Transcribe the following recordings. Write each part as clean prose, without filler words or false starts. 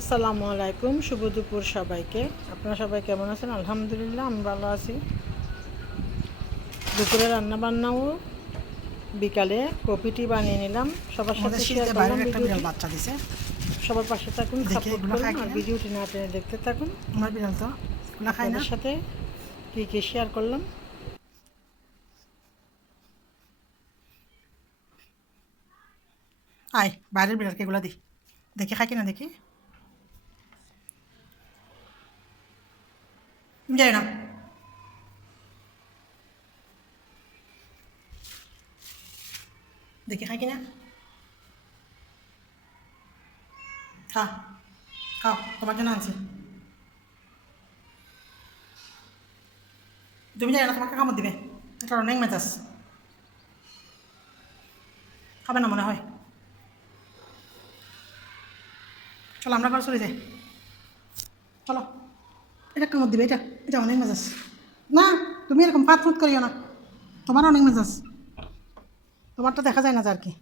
আসসালামু আলাইকুম, শুভ দুপুর সবাইকে। আপনারা সবাই কেমন আছেন? আলহামদুলিল্লাহ, আমি ভালো আছি। দুপুরে রান্নাবান্নাও বিকালে কফি টি বানিয়ে নিলাম, সবার সাথে আমাদের শেয়ার শীতে করলাম বাইরের একটা বিড়াল ভিডিওটি। বাচ্চা দিছে। সবার পাশে থাকুন, দেখি সাপোর্ট এগুলো করুন খায় আর কিনা। ভিডিওটি না টেনে দেখতে থাকুন। আমার বিড়াল তো এগুলো খায় না। আপনাদের সাথে কী শেয়ার করলাম। আয় বাইরের বিড়ালকে এগুলো দি, দেখি খায় কিনা দেখি। যাই না, দেখি খায় কিনা। খা, খাও, তোমার জন্য আনছি। তুমি যাই না, তোমাকে কামড় দিবে। এটা অনেক মেজাজ, খাবে না মনে হয়। চলো আমরা ঘরে চলে যাই, চলো। এটা কামড় দিবে, এটা এটা অনেক মেজাজ। না, তুমি এরকম ফাত ফুত করিও না, তোমার অনেক মেজাজ। তোমার তো দেখা যায় না আর কি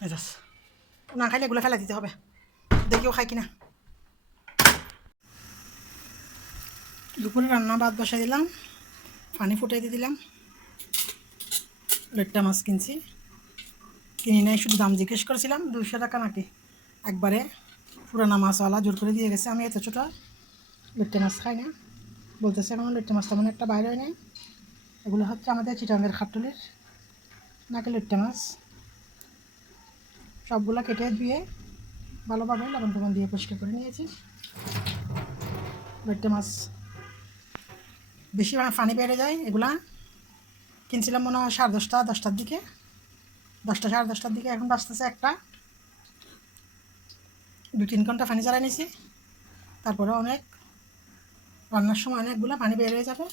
মেজাজ। না খাইলে এগুলো ফেলা দিতে হবে, দেখিও খাই কিনা। দুপুরে রান্না ভাত বসাই দিলাম, পানি ফুটাই দিয়ে দিলাম। লেট্টা মাছ কিনছি, কিনি নাই, শুধু দাম জিজ্ঞেস করেছিলাম 200 টাকা নাকি। একবারে পুরানা মাছওয়ালা জোর করে দিয়ে গেছে। আমি এত ছোটো লেট্টা মাছ খাই না, বলতেছে এখন লেট্টা মাছটা মনে একটা বাইরে হয় নাই। এগুলো হচ্ছে আমাদের চিটাঙ্গের খাটুলির নাকি লেট্টা মাছ। সবগুলো কেটে ধুয়ে ভালোভাবে লবণ টবণ দিয়ে পরিষ্কার করে নিয়েছি। লেট্টা মাছ বেশি পানি বেড়ে যায়। এগুলা কিনছিলাম মনে হয় 10:30 দিকে, 10টা 10:30 দিকে। এখন বাঁচতেছে একটা। 2-3 ঘন্টা পানি জ্বালাই নিয়েছি, তারপরে অনেক রান্নার সময় অনেকগুলো পানি বের হয়ে যাবে।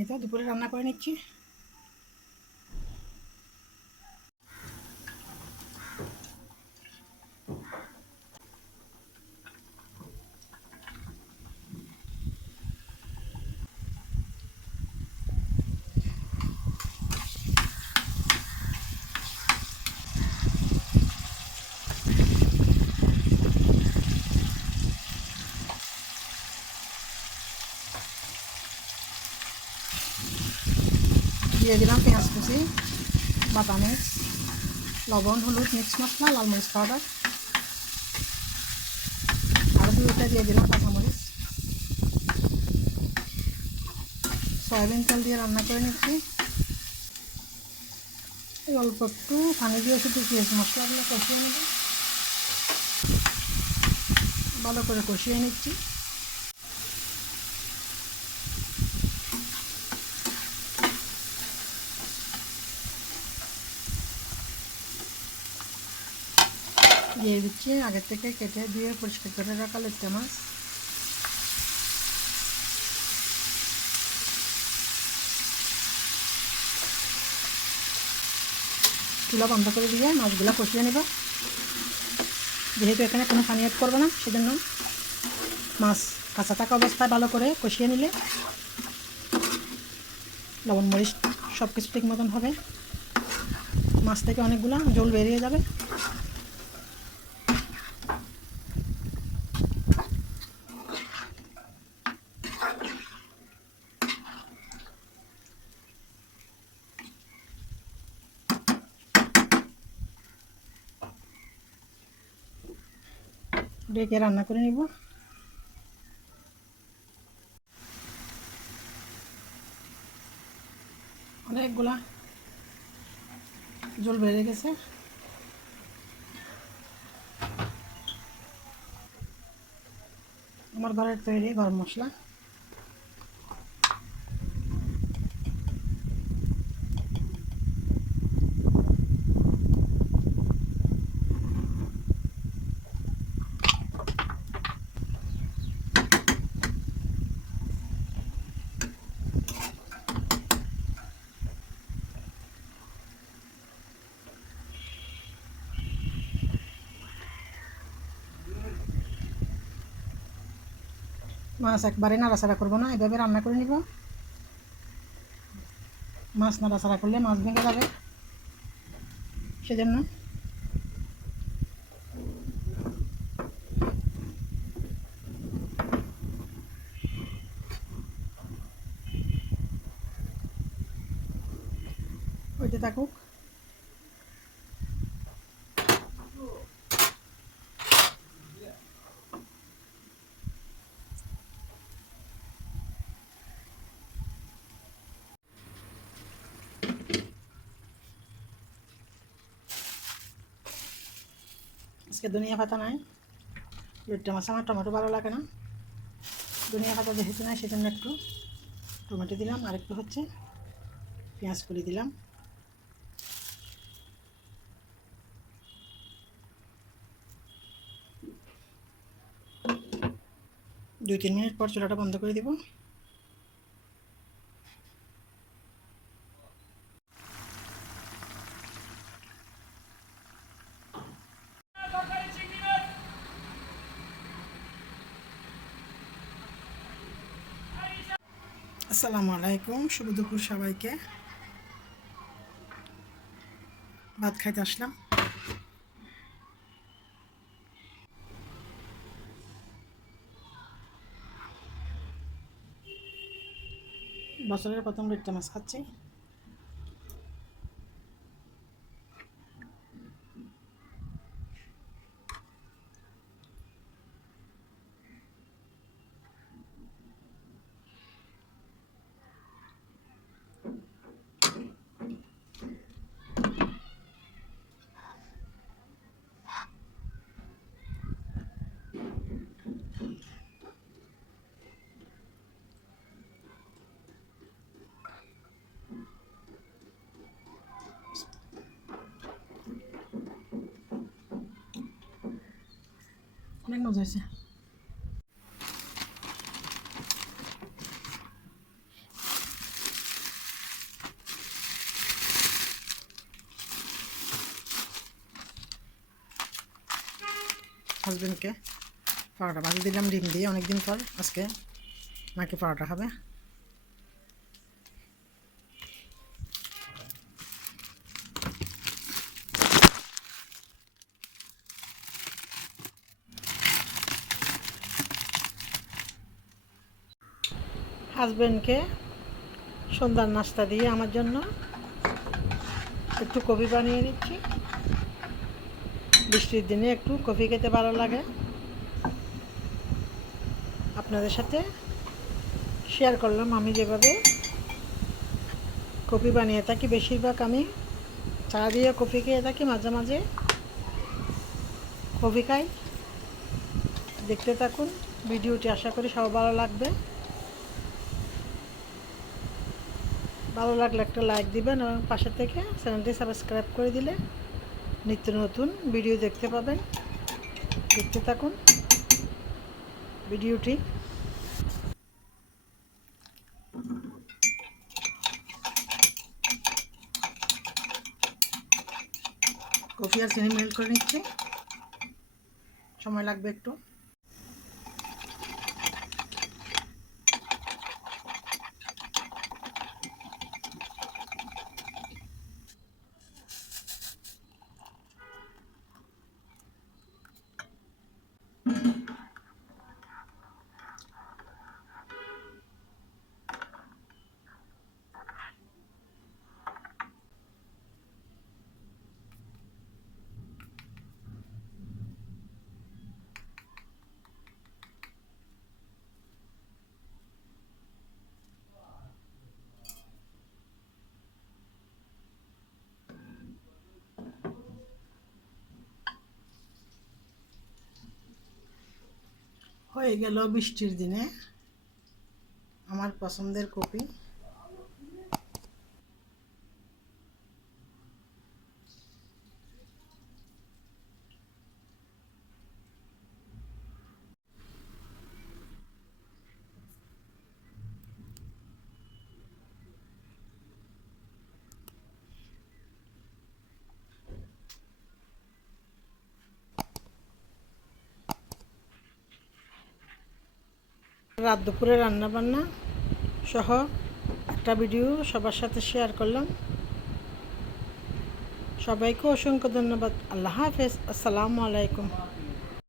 এই তো দুপুরে রান্না করে নিচ্ছি। দিয়ে দিলাম পেঁয়াজ কুচি, বাটা মিক্স, লবণ, হলুদ, মিক্স মশলা, লাল মরিচ পাউডার, আর 2টা দিয়ে দিলাম কাঁচামরিচ। সয়াবিন তেল দিয়ে রান্না করে নিচ্ছি। এই অল্প একটু পানি দিয়ে শুধু পেঁয়াজ মশলাগুলো কষিয়ে নেব, ভালো করে কষিয়ে নিচ্ছি। দিয়ে দিচ্ছি আগের থেকে কেটে দিয়ে পরিষ্কার করে রাখা লেট্টা মাছ। চুলা বন্ধ করে দিয়ে মাছগুলো কষিয়ে নেব। যেহেতু এখানে কোনো পানি অ্যাড করবো না, সেজন্য মাছ কাঁচা থাকা অবস্থায় ভালো করে কষিয়ে নিলে লবণ মরিচ সব কিছু ঠিক মতন হবে। মাছ থেকে অনেকগুলো জল বেরিয়ে যাবে। ডেকে রান্না করে নিব। অনেকগুলা জল বেড়ে গেছে। আমার ঘরের তৈরি গরম মশলা, মাছ একবারে নাড়াচাড়া করবো না, এভাবে রান্না করে নিব। মাছ নাড়াচাড়া করলে মাছ ভেঙে যাবে, সেজন্য হইতে থাকুক। আজকে ধনিয়া পাতা নাই, লইট্টা মাছ আমার টমেটো ভালো লাগে না, ধনিয়া পাতা যেহেতু নাই সেজন্য একটু টমেটো দিলাম, আর একটু হচ্ছে পেঁয়াজ করে দিলাম। দুই তিন মিনিট পর চুলাটা বন্ধ করে দিব। আসসালামু আলাইকুম, শুভ দুপুর সবাইকে। ভাত খাইতে আসলাম। বছরের প্রথম লইট্টা মাছ খাচ্ছি। অনেক মজা হয়েছে। হাজবেন্ডকে পরোটা ভাজি দিলাম ডিম দিয়ে, অনেকদিন পর আজকে নাকি পরোটা খাবে। হাজবেন্ডকে সন্ধ্যার নাস্তা দিয়ে আমার জন্য একটু কফি বানিয়ে নিচ্ছি। বৃষ্টির দিনে একটু কফি খেতে ভালো লাগে। আপনাদের সাথে শেয়ার করলাম আমি যেভাবে কফি বানিয়ে থাকি। বেশিরভাগ আমি চা দিয়ে কফি খেয়ে থাকি, মাঝে মাঝে কফি খাই। দেখতে থাকুন ভিডিওটি, আশা করি সবার ভালো লাগবে। ভালো লাগলে একটা লাইক দিবেন এবং পাশে থেকে চ্যানেলটি সাবস্ক্রাইব করে দিলে নিত্য নতুন ভিডিও দেখতে পাবেন। দেখতে থাকুন ভিডিওটি। কফি আর চিনি মেল্ট করে নিচ্ছি, সময় লাগবে একটু। হয়ে গেল বৃষ্টির দিনে আমার পছন্দের কফি। রাত দুপুরে রান্না বান্না সহ একটা ভিডিও সবার সাথে শেয়ার করলাম। সবাইকে অসংখ্য ধন্যবাদ। আল্লাহ হাফেজ। আসসালামু আলাইকুম।